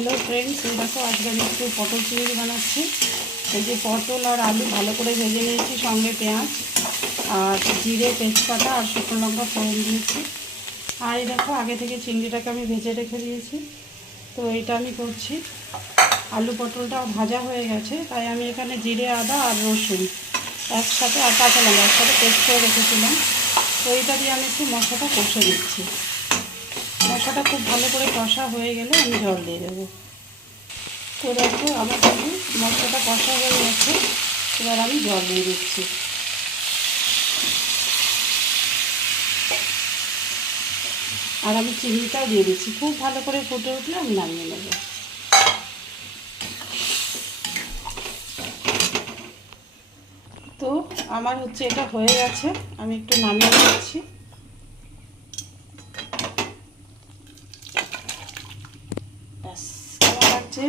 Hello friends, এই দেখো আজকে আমি একটু পটল চিংড়ি বানাচ্ছি। এই যে পটল আর আলু ভালো করে ভেজে নিয়েছি, সঙ্গে পেঁয়াজ আর জিরে, তেজপাতা আর শুকনো লঙ্কা ফোড়ন দিয়েছি। আর এই দেখো আগে থেকে চিংড়িটাকে আমি ভেজে রেখে দিয়েছি। তো এইটা আমি করছি। আলু পটলটা ভাজা হয়ে গেছে, তাই আমি এখানে জিরে, আদা আর রসুন একসাথে আর কাঁচা লঙ্কা একসাথে পেস্ট করে রেখেছিলাম। তো এইটা দিয়ে আমি একটু মশলাটা কষে দিচ্ছি। মশলাটা খুব ভালো করে কষা হয়ে গেলে আমি জল দিয়ে দেবো। তো দেখো আমার কিন্তু মশলাটা কষা হয়ে গেছে, এবার আমি জল দিয়ে দিচ্ছি। আর আমি চিনিটাও দিয়ে দিচ্ছি। খুব ভালো করে ফুটে উঠলে আমি নামিয়ে নেব। তো আমার হচ্ছে এটা হয়ে গেছে, আমি একটু নামিয়ে নিচ্ছি। ব্যাস, কেমন লাগছে?